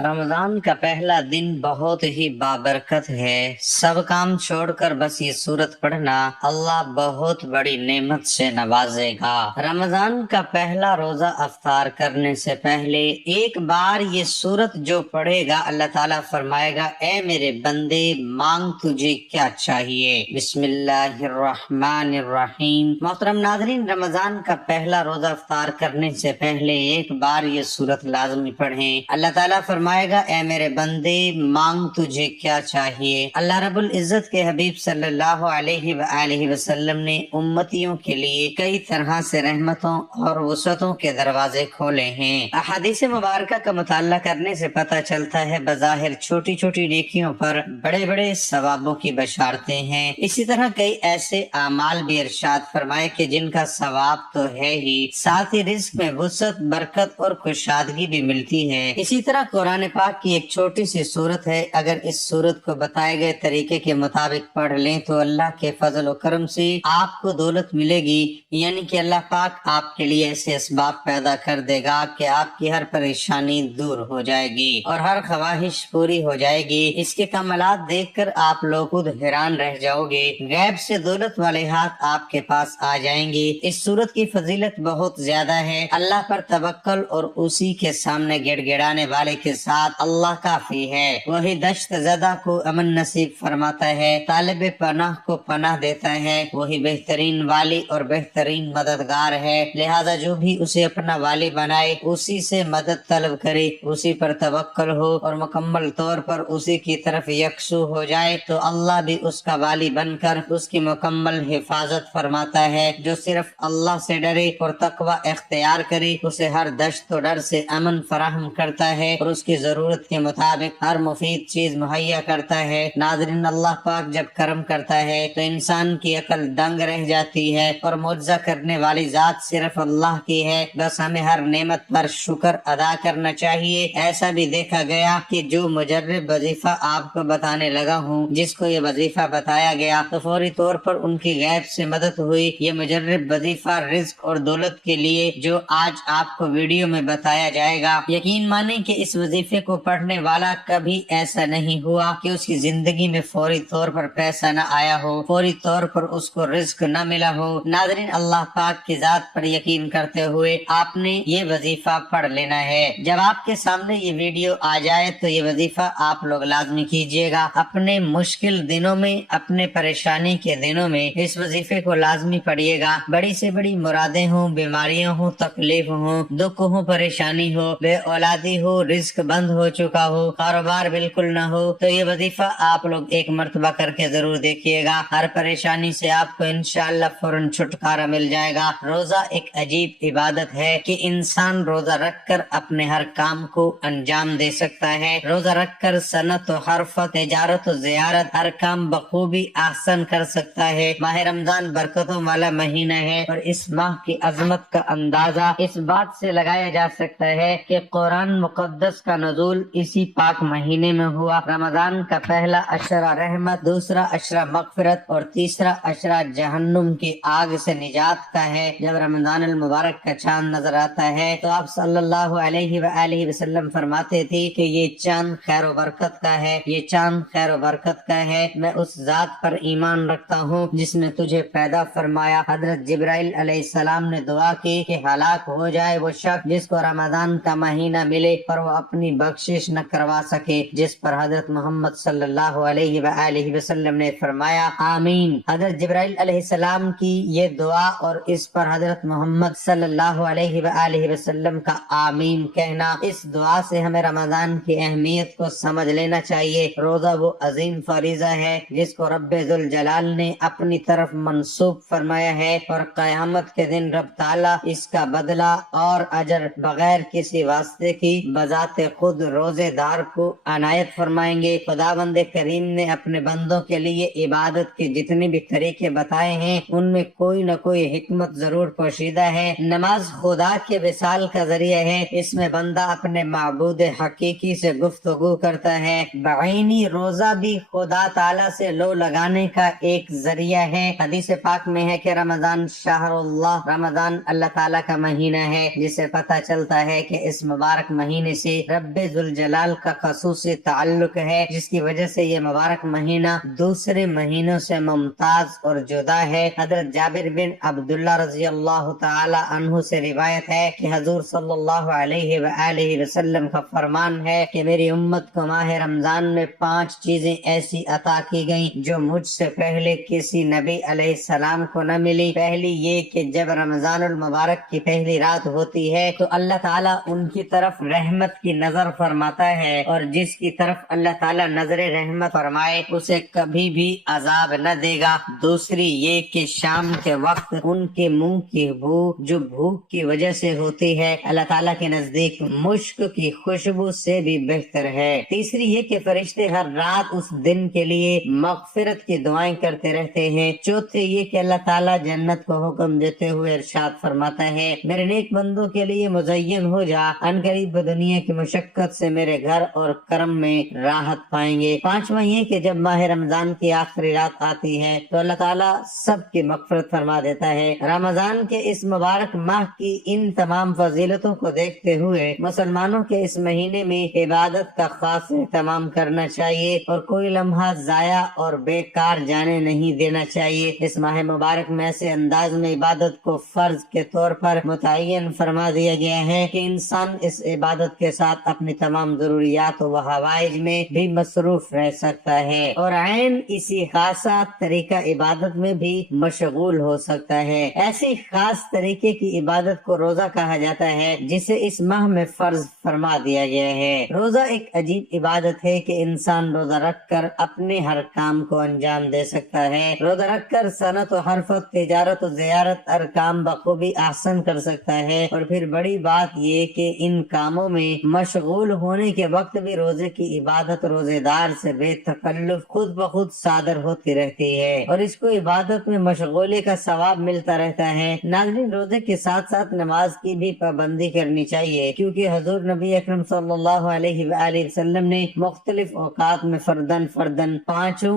रमजान का पहला दिन बहुत ही बाबरकत है। सब काम छोड़कर बस ये सूरत पढ़ना अल्लाह बहुत बड़ी नेमत से नवाजेगा। रमजान का पहला रोजा अफ्तार करने से पहले एक बार ये सूरत जो पढ़ेगा अल्लाह ताला फरमाएगा, ए मेरे बंदे मांग तुझे क्या चाहिए। बिस्मिल्लाहिर्रहमानिर्रहीम। मोहतरम नाज़रीन, रमजान का पहला रोजा अफ्तार करने से पहले एक बार ये सूरत लाजमी पढ़ें। अल्लाह ताला फरमाएगा, ए मेरे बंदे मांग तुझे क्या चाहिए। अल्लाह रब्बुल इज्जत के हबीब सल्लल्लाहु अलैहि वसल्लम ने उम्मतियों के लिए कई तरह से रहमतों और वसअतों के दरवाजे खोले हैं। अहादीस मुबारका का मुताला करने से पता चलता है बज़ाहिर छोटी छोटी नेकियों पर बड़े बड़े सवाबों की बशारतें हैं। इसी तरह कई ऐसे आमाल भी इरशाद फरमाए कि जिनका सवाब तो है ही, साथ ही रिस्क में वसअत, बरकत और खुशहादगी भी मिलती है। इसी तरह कुरान पाक की एक छोटी सी सूरत है। अगर इस सूरत को बताए गए तरीके के मुताबिक पढ़ लें तो अल्लाह के फजल और करम से आपको दौलत मिलेगी, यानी कि अल्लाह पाक आपके लिए ऐसे असबाब पैदा कर देगा कि आपकी हर परेशानी दूर हो जाएगी और हर ख्वाहिश पूरी हो जाएगी। इसके कमालात देखकर आप लोग खुद हैरान रह जाओगे। गैब से दौलत वाले हाथ आपके पास आ जाएंगे। इस सूरत की फजीलत बहुत ज्यादा है। अल्लाह पर तवक्कल और उसी के सामने गिड़गिड़ाने वाले के साथ अल्लाह काफी है। वही दश्त ज़दा को अमन नसीब फरमाता है, तालिब पनाह को पनाह देता है। वही बेहतरीन वाली और बेहतरीन मददगार है। लिहाजा जो भी उसे अपना वाली बनाए उसी से मदद तलब करे, उसी पर तवक्कल हो और मुकम्मल तौर पर उसी की तरफ यकसू हो जाए तो अल्लाह भी उसका वाली बनकर उसकी मुकम्मल हिफाजत फरमाता है। जो सिर्फ अल्लाह से डरे और तकवा इख्तियार करे उसे हर दश्त और डर से अमन फराहम करता है और उसकी जरूरत के मुताबिक हर मुफीद चीज मुहैया करता है। नाज़रीन, अल्लाह पाक जब करम करता है तो इंसान की अकल दंग रह जाती है और मुआवजा करने वाली जात सिर्फ अल्लाह की है। बस हमें हर नेमत पर शुक्र अदा करना चाहिए। ऐसा भी देखा गया कि जो मुजर्रिब वजीफा आपको बताने लगा हूँ, जिसको ये वजीफा बताया गया तो फौरी तौर पर उनकी गैब से मदद हुई। ये मुजर्रिब वजीफा रिज्क और दौलत के लिए जो आज आपको वीडियो में बताया जाएगा। यकीन माने कि इस वजीफे को पढ़ने वाला कभी ऐसा नहीं हुआ कि उसकी जिंदगी में फौरी तौर पर पैसा न आया हो, फौरी तौर पर उसको रिस्क न मिला हो। नाज़रीन, अल्लाह पाक की जात पर यकीन करते हुए आपने ये वजीफा पढ़ लेना है। जब आपके सामने ये वीडियो आ जाए तो ये वजीफा आप लोग लाजमी कीजिएगा। अपने मुश्किल दिनों में, अपने परेशानी के दिनों में इस वजीफे को लाजमी पढ़िएगा। बड़ी से बड़ी मुरादें हों, बीमारियां हों, तकलीफ हो, दुख हो, परेशानी हो, बे औलादी हो, रिस्क बंद हो चुका हो, कारोबार बिल्कुल न हो, तो ये वजीफा आप लोग एक मर्तबा करके जरूर देखिएगा। हर परेशानी से आपको इंशाअल्लाह फौरन छुटकारा मिल जाएगा। रोजा एक अजीब इबादत है कि इंसान रोजा रखकर अपने हर काम को अंजाम दे सकता है। रोजा रखकर सनत और हरफत, तिजारत और जियारत हर काम बखूबी आसान कर सकता है। माह रमजान बरकतों वाला महीना है और इस माह की अजमत का अंदाजा इस बात से लगाया जा सकता है कि कुरान मुकद्दस का नज़ूल इसी पाक महीने में हुआ। रमजान का पहला अशरा रहमत, दूसरा अशरा मगफिरत और तीसरा अशरा जहन्नुम की आग से निजात का है। जब रमजान अल मुबारक का चांद नजर आता है तो आप सल्लल्लाहु अलैहि वसल्लम फरमाते थे कि ये चांद खैर व बरकत का है, ये चांद खैर व बरकत का है। मैं उस जात पर ईमान रखता हूँ जिसने तुझे पैदा फरमाया। हजरत जिब्राइल अलैहिस्सलाम ने दुआ की कि हलाक हो जाए वो शख्स जिसको रमजान का महीना मिले पर वो अपनी बख्शिश न करवा सके। जिस पर हजरत मोहम्मद सल्लल्लाहु अलैहि वसल्लम ने फरमाया आमीन। हजरत जिब्राइल अलैहिस्सलाम की ये दुआ और इस पर हजरत मोहम्मद सल्लल्लाहु अलैहि वसल्लम का आमीन कहना, इस दुआ से हमें रमजान की अहमियत को समझ लेना चाहिए। रोजा वो अजीम फरीजा है जिसको रब्बे जुल जलाल ने अपनी तरफ मंसूब फरमाया है और कयामत के दिन रब ताला इसका बदला और अजर बगैर किसी वास्ते की बजाते खुद रोजेदार को अनायत फरमाएंगे। खुदावंद करीम ने अपने बंदों के लिए इबादत के जितने भी तरीके बताए हैं उनमें कोई न कोई हिकमत जरूर पोशीदा है। नमाज खुदा के विसाल का जरिया है। इसमें बंदा अपने माबूद हकीकी से गुफ्तगू करता है। बाइनी रोजा भी खुदा ताला से लो लगाने का एक जरिया है। हदीस पाक में है कि रमजान शाहरुल्लाह, रमजान अल्लाह ताला का महीना है, जिसे पता चलता है कि इस मुबारक महीने से रब रब्बे जुल जलाल का खसूसी ताल्लुक है, जिसकी वजह से ये मुबारक महीना दूसरे महीनों से मुमताज और जुदा है। हजरत जाबिर बिन अब्दुल्ला रजी अल्लाह ताला अन्हु से रिवायत है कि हजूर सल्लल्लाहु अलैहि वआलिहि वसल्लम का फरमान है कि मेरी उम्मत को माह रमजान में 5 चीजें ऐसी अता की गई जो मुझसे पहले किसी नबी अलैहिस्सलाम को न मिली। पहली ये कि जब रमजानुल मुबारक की पहली रात होती है तो अल्लाह ताला उनकी तरफ रहमत की नजर फरमाता है, और जिसकी तरफ अल्लाह ताला नजर रहमत फरमाए उसे कभी भी अजाब न देगा। दूसरी ये कि शाम के वक्त उनके मुंह की बू जो भूख की वजह से होती है अल्लाह ताला के नजदीक मुश्क की खुशबू से भी बेहतर है। तीसरी ये कि फरिश्ते हर रात उस दिन के लिए मगफिरत की दुआएं करते रहते हैं। चौथे ये कि अल्लाह ताला जन्नत को हुक्म देते हुए इरशाद फरमाता है, मेरे नेक बंदों के लिए मुज़य्यन हो जा, अनकरीब दुनिया की मुशक्कत से मेरे घर और कर्म में राहत पाएंगे। पांचवा ये कि जब माह रमजान की आखिरी रात आती है तो अल्लाह ताला सबकी मगफिरत फरमा देता है। रमजान के इस मुबारक माह की इन तमाम फजीलतों को देखते हुए मुसलमानों के इस महीने में इबादत का खास एहतमाम करना चाहिए और कोई लम्हा जाया और बेकार जाने नहीं देना चाहिए। इस माह मुबारक में ऐसे अंदाज में इबादत को फर्ज के तौर पर मुतय्यन फरमा दिया गया है कि इंसान इस इबादत के साथ अपनी तमाम जरूरियात व हवाइज में भी मसरूफ रह सकता है और ऐन इसी खासा तरीका इबादत में भी मशगूल हो सकता है। ऐसी खास तरीके की इबादत को रोजा कहा जाता है जिसे इस माह में फर्ज फरमा दिया गया है। रोजा एक अजीब इबादत है कि इंसान रोजा रखकर अपने हर काम को अंजाम दे सकता है। रोजा रखकर सनत और हरफत, तिजारत और ज़ियारत हर काम बखूबी आसन कर सकता है। और फिर बड़ी बात ये कि इन कामों में मशगूल होने के वक्त भी रोजे की इबादत रोजेदार से बेतकल्लुफ खुद ब खुद सादर होती रहती है और इसको इबादत में मशगूली का सवाब मिलता रहता है। नाज़रीन, रोजे के साथ साथ नमाज की भी पाबंदी करनी चाहिए, क्योंकि हजूर नबी अकरम सल्लल्लाहु अलैहि वसल्लम ने मुख्तलिफ औकात में फर्दन पांचों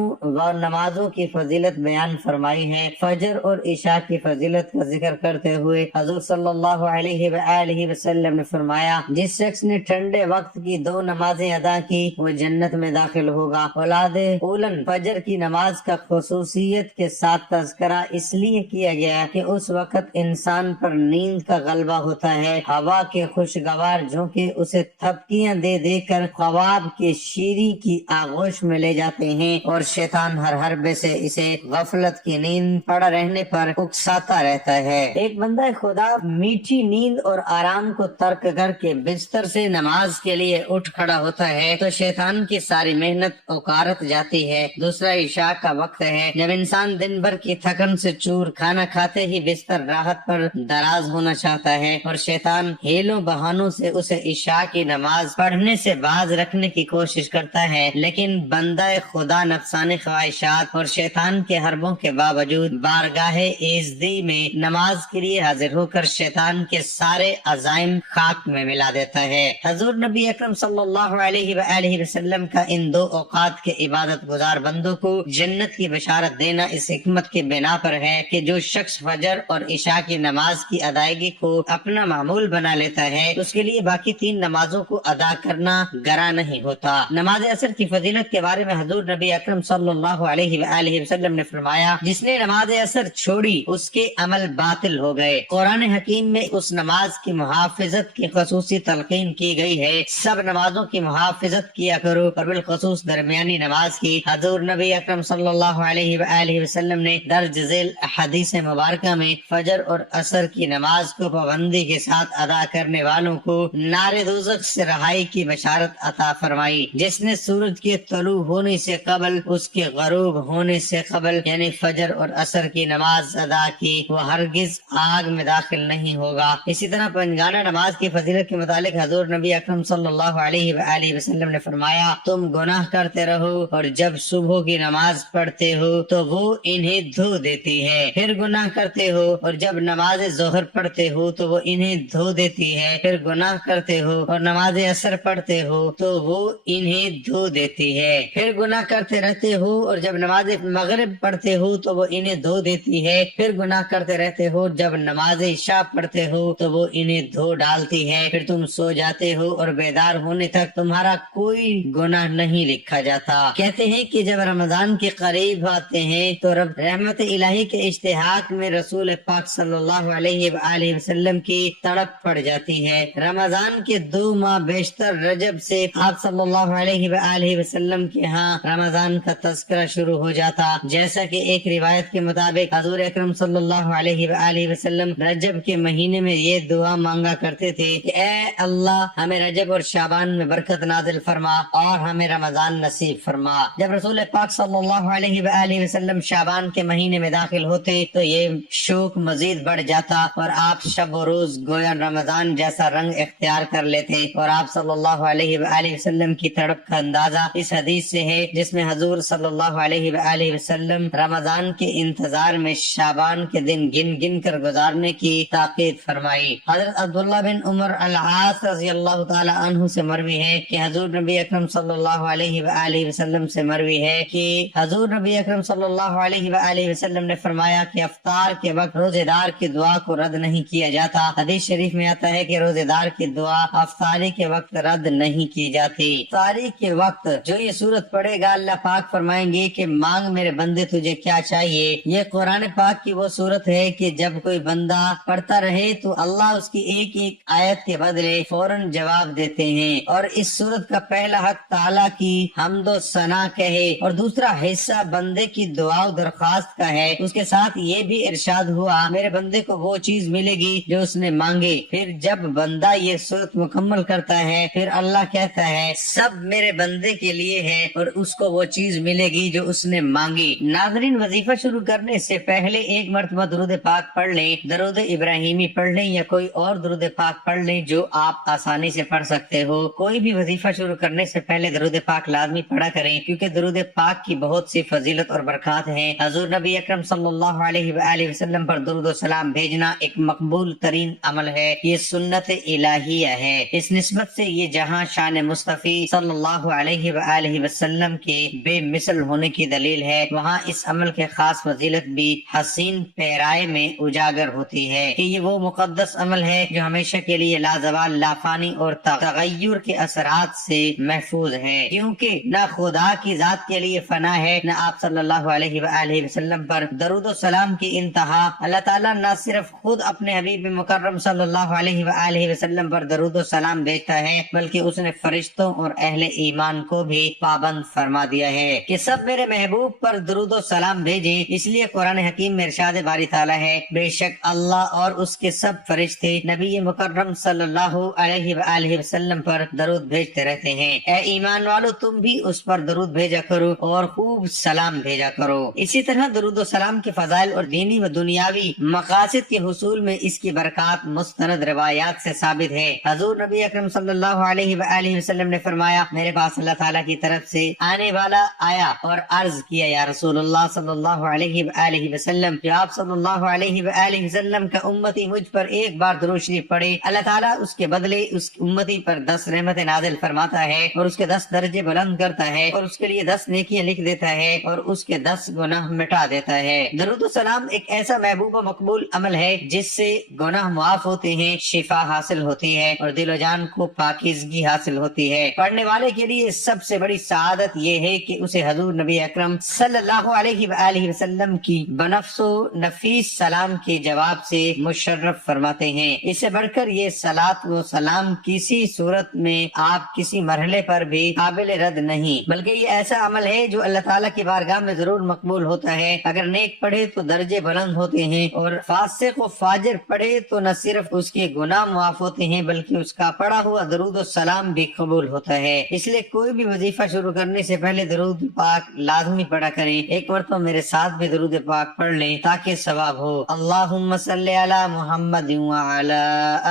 नमाजों की फजीलत बयान फरमाई है। फजर और इशा की फजीलत का जिक्र करते हुए हजूर सल्लल्लाहु अलैहि वसल्लम ने फरमाया, जिस शख्स ने ठंडे वक्त की 2 नमाजें अदा की वो जन्नत में दाखिल होगा। औलादे उलन फजर की नमाज का खुसूसियत के साथ तज़किरा इसलिए किया गया कि उस वक्त इंसान पर नींद का गलबा होता है। हवा के खुशगवार झोंके उसे थपकियां दे देकर ख्वाब के शीरी की आगोश में ले जाते हैं और शैतान हर हरबे से इसे गफलत की नींद पड़ा रहने पर उकसाता रहता है। एक बंदा खुदा मीठी नींद और आराम को तर्क करके बिस्तर से नमाज के लिए उठ खड़ा होता है तो शैतान की सारी मेहनत औकारत जाती है। दूसरा इशा का वक्त है, जब इंसान दिन भर की थकन से चूर, खाना खाते ही बिस्तर राहत पर दराज होना चाहता है और शैतान हेलों बहानों से उसे इशा की नमाज पढ़ने से बाज रखने की कोशिश करता है। लेकिन बंदा खुदा नफसानी ख्वाहिशात और शैतान के हरबों के बावजूद बारगाहे इज़्ज़ी में नमाज के लिए हाजिर होकर शैतान के सारे अज़ाइम खाक में मिला देता है। हजूर नबी अकरम सल्लल्लाहु अलैहि वसल्लम का इन 2 औकात के इबादत गुजार बंदों को जन्नत की बशारत देना इस हिकमत के बिना पर है कि जो शख्स फजर और इशा की नमाज की अदायगी को अपना मामूल बना लेता है उसके लिए बाकी 3 नमाजों को अदा करना गरा नहीं होता। नमाज असर की फजीलत के बारे में हजूर नबी अकरम सल्लल्लाहु अलैहि वसल्लम ने फरमाया, जिसने नमाज असर छोड़ी उसके अमल बातिल हो गए। कुरान हकीम में उस नमाज की मुहाफिजत की खसूसी तलकीन की गई है। सब नमाजों की मुहाफिजत किया करो और बिलखसूस दरमियानी नमाज की। हजूर नबी अकरम सल्लल्लाहु अलैहि वसल्लम ने दर्ज झेल हदीस मुबारका में फजर और असर की नमाज को पाबंदी के साथ अदा करने वालों को नारे दोज़ख से रहाई की बशारत अता फरमाई। जिसने सूरज के तलू होने से कबल उसके गरूब होने से कबल यानी फजर और असर की नमाज अदा की वो हरगिज आग में दाखिल नहीं होगा। इसी तरह पंजगाना नमाज की फजीलत के मुतालिक हजूर नबी अकरम सल्लल्लाहु अलैहि वसल्लम ने फरमाया, तुम गुनाह करते रहो और जब सुबह की नमाज पढ़ते हो तो वो इन्हें धो देती है, फिर गुनाह करते हो और जब नमाज जोहर पढ़ते हो तो वो इन्हें धो देती है, फिर गुनाह करते हो और नमाज असर पढ़ते हो तो वो इन्हें धो देती है, फिर गुनाह करते रहते हो और जब नमाज मगरिब पढ़ते हो तो वो इन्हें धो देती है, फिर गुनाह करते रहते हो, जब नमाज इशा पढ़ते हो तो वो इन्हें धो डालती है, फिर तुम सो जाते हो اور بیدار ہونے تک تمہارا کوئی گناہ نہیں لکھا جاتا۔ کہتے ہیں کہ جب رمضان کے قریب آتے ہیں تو رب رحمت الہی کے اشتہاق میں رسول پاک صلی اللہ علیہ وآلہ وسلم کی تڑپ پڑ جاتی ہے۔ رمضان کے 2 ماہ بیشتر رجب سے آپ صلی اللہ علیہ وآلہ وسلم کے ہاں رمضان کا تذکرہ شروع ہو جاتا، جیسا کہ ایک روایت کے مطابق حضور اکرم صلی اللہ علیہ وآلہ وسلم رجب کے مہینے میں یہ دعا مانگا کرتے تھے کہ اے اللہ ہمیں رجب اور شعبان میں برکت نازل فرما اور ہمیں رمضان نصیب فرما۔ جب رسول پاک صلی اللہ علیہ وآلہ وسلم شعبان کے مہینے میں داخل ہوتے تو یہ شوق مزید بڑھ جاتا اور آپ شب و روز گویا رمضان جیسا رنگ اختیار کر لیتے، اور آپ صلی اللہ علیہ وآلہ وسلم کی تڑپ کا اندازہ اس حدیث سے ہے جس میں حضور صلی اللہ علیہ وآلہ وسلم رمضان کے انتظار میں شعبان کے دن گن گن کر گزارنے کی تاکید فرمائی۔ حضرت عبداللہ بن عمر العاص رضی اللہ تعالی عنہ سے مروی ہے کہ حضور نبی اکرم صلی اللہ علیہ وآلہ وسلم سے مروی ہے کہ حضور نبی اکرم صلی اللہ علیہ وآلہ وسلم نے فرمایا کہ افطار کے وقت روزے دار کی دعا کو رد نہیں کیا جاتا۔ حدیث شریف میں آتا ہے کہ روزے دار کی دعا افطاری کے وقت رد نہیں کی جاتی۔ افطاری کے وقت جو یہ سورت پڑھے گا اللہ پاک فرمائیں گے کہ مانگ میرے بندے تجھے کیا چاہیے۔ یہ قرآن پاک کی وہ سورت ہے کہ جب کوئی بندہ پڑھتا رہے تو اللہ اس کی ایک ایک آیت کے بدلے فوراً جواب دیتے ہیں، اور اس سورت کا پہلا حق تعالیٰ کی حمد و ثنا کہے اور دوسرا حصہ بندے کی دعا و درخواست کا ہے۔ اس کے ساتھ یہ بھی ارشاد ہوا میرے بندے کو وہ چیز ملے گی جو اس نے مانگے۔ پھر جب بندہ یہ سورت مکمل کرتا ہے پھر اللہ کہتا ہے سب میرے بندے کے لیے ہے اور اس کو وہ چیز ملے گی جو اس نے مانگی۔ ناظرین، وظیفہ شروع کرنے سے پہلے ایک مرتبہ درود پاک پڑھ لیں، درود ابراہیمی پڑھ لیں یا کوئی اور درود پاک پڑھ لیں جو آپ آسانی سے پڑھ سکتے ہو۔ کوئی بھی وظیفہ شروع کرنے سے پہلے درود پاک لازمی پڑھا کریں، کیونکہ درود پاک کی بہت سی فضیلت اور برکات ہیں۔ حضور نبی اکرم صلی اللہ علیہ وآلہ وسلم پر درود و سلام بھیجنا ایک مقبول ترین عمل ہے، یہ سنت الہیہ ہے۔ اس نسبت سے یہ جہاں شان مصطفی صلی اللہ علیہ وآلہ وسلم کے بے مثل ہونے کی دلیل ہے، وہاں اس عمل کے خاص فضیلت بھی حسین پیرائے میں اجاگر ہوتی ہے کہ یہ وہ مقدس عمل ہے جو ہمیشہ کے لیے لازوال، لافانی اور تغیر کے اثرات سے محفوظ ہے، کیونکہ نہ خدا کی ذات کے لیے فنا ہے نہ آپ صلی اللہ علیہ وآلہ وسلم پر درود و سلام کی انتہا۔ اللہ تعالیٰ نہ صرف خود اپنے حبیب مکرم صلی اللہ علیہ وآلہ وسلم پر درود و سلام بھیجتا ہے بلکہ اس نے فرشتوں اور اہل ایمان کو بھی پابند فرما دیا ہے کہ سب میرے محبوب پر درود و سلام بھیجیں۔ اس لیے قرآن حکیم میں ارشاد باری تعالیٰ ہے بے شک اللہ اور اس کے سب فرشتے نبی مکرم صلی اللہ علیہ وآلہ وسلم پر درود بھیجتے رہتے ہیں۔ اے ایمان والو، تم بھی اس پر درود بھیجا کرو اور خوب سلام بھیجا کرو۔ اسی طرح درود و سلام کے فضائل اور دینی و دنیاوی مقاصد کے حصول میں اس کی برکات مستند روایات سے ثابت ہے۔ حضور نبی اکرم صلی اللہ علیہ وآلہ وسلم نے فرمایا میرے پاس اللہ تعالیٰ کی طرف سے آنے والا آیا اور عرض کیا یا رسول اللہ صلی اللہ علیہ وآلہ وسلم، جو آپ صلی اللہ علیہ وآلہ وسلم کا امتی مجھ پر ایک بار درود شریف پڑھے اللہ تعالیٰ اس کے بدلے اس امتی پر 10 رحمتیں نازل فرماتا ہے اور اس کے 10 درجے بلند کرتا ہے اور اس کے لیے 10 نیکیاں لکھ دیتا ہے اور اس کے 10 گناہ مٹا دیتا ہے۔ درود و سلام ایک ایسا محبوب و مقبول عمل ہے جس سے گناہ معاف ہوتے ہیں، شفا حاصل ہوتی ہے اور دل و جان کو پاکیزگی حاصل ہوتی ہے۔ پڑھنے والے کے لیے سب سے بڑی سعادت یہ ہے کہ اسے حضور نبی اکرم صلی اللہ علیہ وآلہ وسلم کی بنفس و نفیس سلام کے جواب سے مشرف فرماتے ہیں۔ اس سے بڑھ کر یہ صلاۃ و سلام کسی صورت میں آپ کسی مرحلے پر بھی قابل رد نہیں، بلکہ یہ ایسا عمل ہے جو اللہ تعالیٰ کی بارگاہ میں ضرور مقبول ہوتا ہے۔ اگر نیک پڑھے تو درجے بلند ہوتے ہیں اور فاسق و فاجر پڑھے تو نہ صرف اس کے گناہ معاف ہوتے ہیں بلکہ اس کا پڑھا ہوا درود و سلام بھی قبول ہوتا ہے۔ اس لیے کوئی بھی وظیفہ شروع کرنے سے پہلے درود پاک لازمی پڑھا کریں۔ ایک مرتبہ میرے ساتھ بھی درود پاک پڑھ لیں تاکہ ثواب ہو۔ اللہم صلی علی محمد وعلی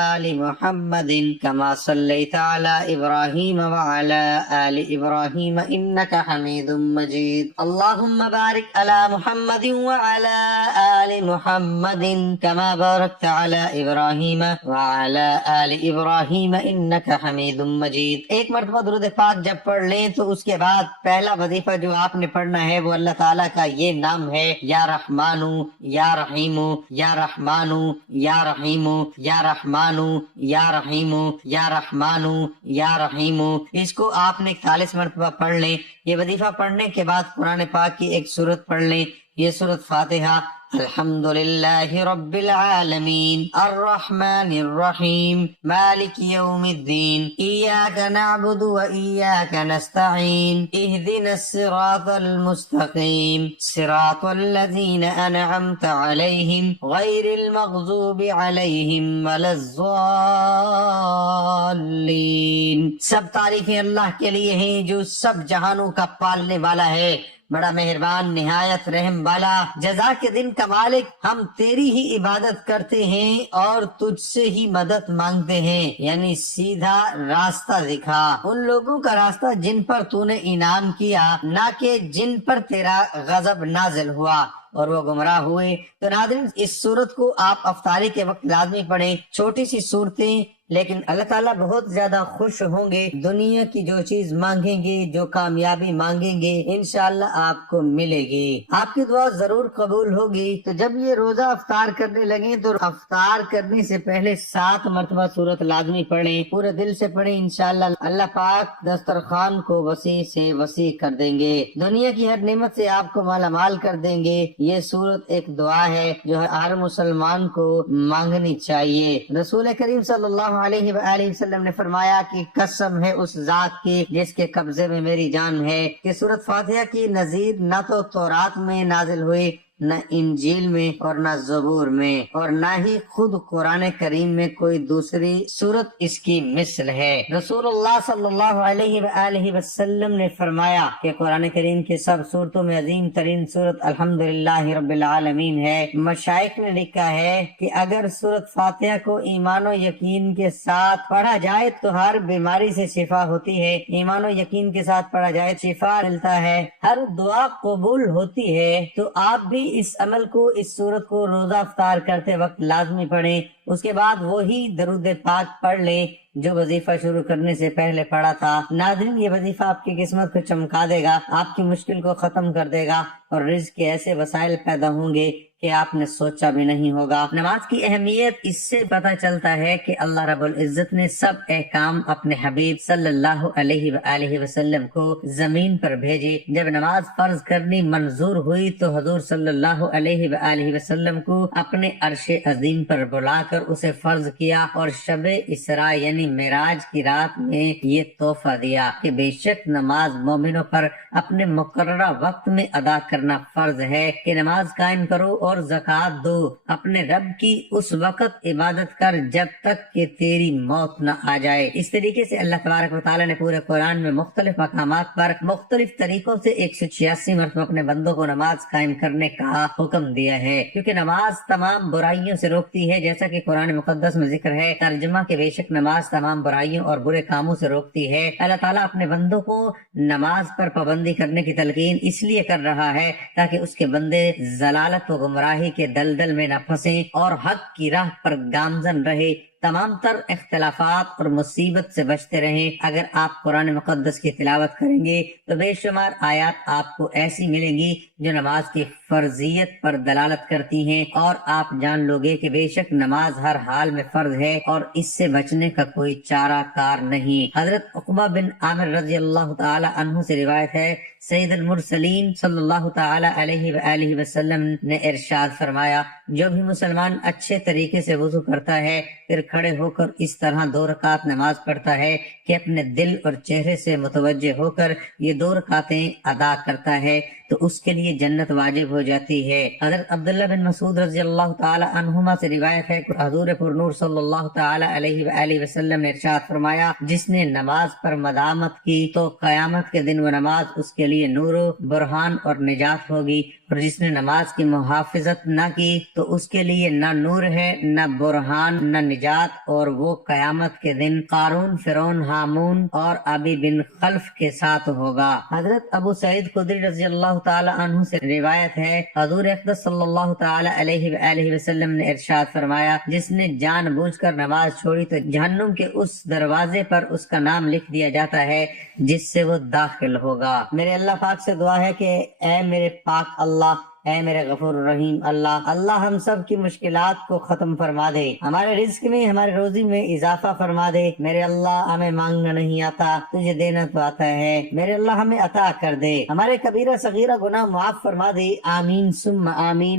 آل محمد کما صلیت علی ابراہیم وعلی آل ابراہیم انک حمید مجید۔ اللہم بارک علی محمد وعلی آل محمد کما بارکت علی ابراہیم وعلی آل ابراہیم انک حمید مجید۔ ایک مرتبہ درود پاک جب پڑھ لیں تو اس کے بعد پہلا وظیفہ جو آپ نے پڑھنا ہے وہ اللہ تعالیٰ کا یہ نام ہے یا رحمانو یا رحیمو یا رحمانو یا رحیمو یا رحمانو یا رحیمو یا رحمانو یا رحیمو، اس کو آپ نے 41 مرتبہ پڑھ لیں۔ یہ وظیفہ پڑھنے کے بعد قرآن پاک کی ایک سورت پڑھ لیں، یہ سورت فاتحہ۔ الحمدللہ رب العالمین الرحمن الرحیم مالک یوم الدین ایاک نعبد و ایاک نستعین اہدنا الصراط المستقیم صراط الذین انعمت علیہم غیر المغضوب علیہم ولا الضالین۔ سب تعریفیں اللہ کے لیے ہیں جو سب جہانوں کا پالنے والا ہے، بڑا مہربان نہایت رحم والا۔ جزا کے دن کا مالک، ہم تیری ہی عبادت کرتے ہیں اور تجھ سے ہی مدد مانگتے ہیں، یعنی سیدھا راستہ دکھا ان لوگوں کا راستہ جن پر تو نے انعام کیا، نہ کہ جن پر تیرا غضب نازل ہوا اور وہ گمراہ ہوئے۔ تو ناظرین، اس سورت کو آپ افطاری کے وقت لازمی پڑھیں۔ چھوٹی سی صورتیں، لیکن اللہ تعالیٰ بہت زیادہ خوش ہوں گے۔ دنیا کی جو چیز مانگیں گے، جو کامیابی مانگیں گے، انشاءاللہ آپ کو ملے گی، آپ کی دعا ضرور قبول ہوگی۔ تو جب یہ روزہ افطار کرنے لگیں تو افطار کرنے سے پہلے 7 مرتبہ سورت لازمی پڑھیں، پورے دل سے پڑھیں۔ انشاءاللہ اللہ پاک دسترخوان کو وسیع سے وسیع کر دیں گے، دنیا کی ہر نعمت سے آپ کو مالا مال کر دیں گے۔ یہ سورت ایک دعا ہے جو ہر مسلمان کو مانگنی چاہیے۔ رسول کریم صلی اللہ علیہ وآلہ وسلم نے فرمایا کہ قسم ہے اس ذات کی جس کے قبضے میں میری جان ہے کہ سورت فاتحہ کی نظیر نہ تو تورات میں نازل ہوئی، نہ انجیل میں اور نہ زبور میں، اور نہ ہی خود قرآن کریم میں کوئی دوسری سورت اس کی مثل ہے۔ رسول اللہ صلی اللہ علیہ وآلہ وسلم نے فرمایا کہ قرآن کریم کے سب سورتوں میں عظیم ترین سورت الحمدللہ رب العالمین ہے۔ مشائخ نے لکھا ہے کہ اگر سورت فاتحہ کو ایمان و یقین کے ساتھ پڑھا جائے تو ہر بیماری سے شفا ہوتی ہے، ایمان و یقین کے ساتھ پڑھا جائے شفا ملتا ہے، ہر دعا قبول ہوتی ہے۔ تو آپ بھی اس عمل کو، اس سورت کو روزہ افطار کرتے وقت لازمی پڑھیں۔ اس کے بعد وہی درود پاک پڑھ لیں جو وظیفہ شروع کرنے سے پہلے پڑھا تھا۔ ناظرین، یہ وظیفہ آپ کی قسمت کو چمکا دے گا، آپ کی مشکل کو ختم کر دے گا، اور رزق کے ایسے وسائل پیدا ہوں گے کہ آپ نے سوچا بھی نہیں ہوگا۔ نماز کی اہمیت اس سے پتہ چلتا ہے کہ اللہ رب العزت نے سب احکام اپنے حبیب صلی اللہ علیہ وآلہ وسلم کو زمین پر بھیجے۔ جب نماز فرض کرنی منظور ہوئی تو حضور صلی اللہ علیہ وآلہ وسلم کو اپنے عرش عظیم پر بلا کر اسے فرض کیا، اور شب اسراء یعنی معراج کی رات میں یہ تحفہ دیا کہ بے شک نماز مومنوں پر اپنے مقررہ وقت میں ادا کرنا فرض ہے، کہ نماز قائم کرو اور زکوٰۃ دو، اپنے رب کی اس وقت عبادت کر جب تک کہ تیری موت نہ آ جائے۔ اس طریقے سے اللہ تبارک و تعالیٰ نے پورے قرآن میں مختلف مقامات پر مختلف طریقوں سے 186 مرتبہ اپنے بندوں کو نماز قائم کرنے کا حکم دیا ہے، کیونکہ نماز تمام برائیوں سے روکتی ہے، جیسا کہ قرآن مقدس میں ذکر ہے ترجمہ کہ بے شک نماز تمام برائیوں اور برے کاموں سے روکتی ہے۔ اللہ تعالیٰ اپنے بندوں کو نماز پر پابندی کرنے کی تلقین اس لیے کر رہا ہے تاکہ اس کے بندے ضلالت و گمراہی کے دلدل میں نہ پھنسیں اور حق کی راہ پر گامزن رہے، تمام تر اختلافات اور مصیبت سے بچتے رہیں۔ اگر آپ قرآن مقدس کی تلاوت کریں گے تو بے شمار آیات آپ کو ایسی ملیں گی جو نماز کی فرضیت پر دلالت کرتی ہیں، اور آپ جان لو گے کہ بے شک نماز ہر حال میں فرض ہے اور اس سے بچنے کا کوئی چارہ کار نہیں۔ حضرت عقبہ بن عامر رضی اللہ تعالی عنہ سے روایت ہے، سید المرسلین صلی اللہ تعالی علیہ وآلہ وسلم نے ارشاد فرمایا، جو بھی مسلمان اچھے طریقے سے وضو کرتا ہے پھر کھڑے ہو کر اس طرح 2 رکعت نماز پڑھتا ہے کہ اپنے دل اور چہرے سے متوجہ ہو کر یہ 2 رکعتیں ادا کرتا ہے تو اس کے لیے جنت واجب ہو جاتی ہے۔ حضرت عبداللہ بن مسعود رضی اللہ تعالی عنہما سے روایت ہے کہ حضور پر نور صلی اللہ تعالی علیہ وآلہ وسلم نے ارشاد فرمایا، جس نے نماز پر مدامت کی تو قیامت کے دن وہ نماز اس کے لیے نور و برہان اور نجات ہوگی، اور جس نے نماز کی محافظت نہ کی تو اس کے لیے نہ نور ہے، نہ برہان، نہ نجات، اور وہ قیامت کے دن قارون، فرعون، ہامون اور ابی بن خلف کے ساتھ ہوگا۔ حضرت ابو سعید خدری رضی اللہ تعالی عنہ سے روایت ہے، حضور اقدس صلی اللہ تعالی علیہ وآلہ وسلم نے ارشاد فرمایا، جس نے جان بوجھ کر نماز چھوڑی تو جہنم کے اس دروازے پر اس کا نام لکھ دیا جاتا ہے جس سے وہ داخل ہوگا۔ میرے اللہ پاک سے دعا ہے کہ اے میرے پاک اللہ، اے میرے غفور الرحیم اللہ، اللہ ہم سب کی مشکلات کو ختم فرما دے، ہمارے رزق میں، ہماری روزی میں اضافہ فرما دے۔ میرے اللہ ہمیں مانگنا نہیں آتا، تجھے دینا تو آتا ہے، میرے اللہ ہمیں عطا کر دے، ہمارے کبیرہ صغیرہ گناہ معاف فرما دے، آمین ثم آمین۔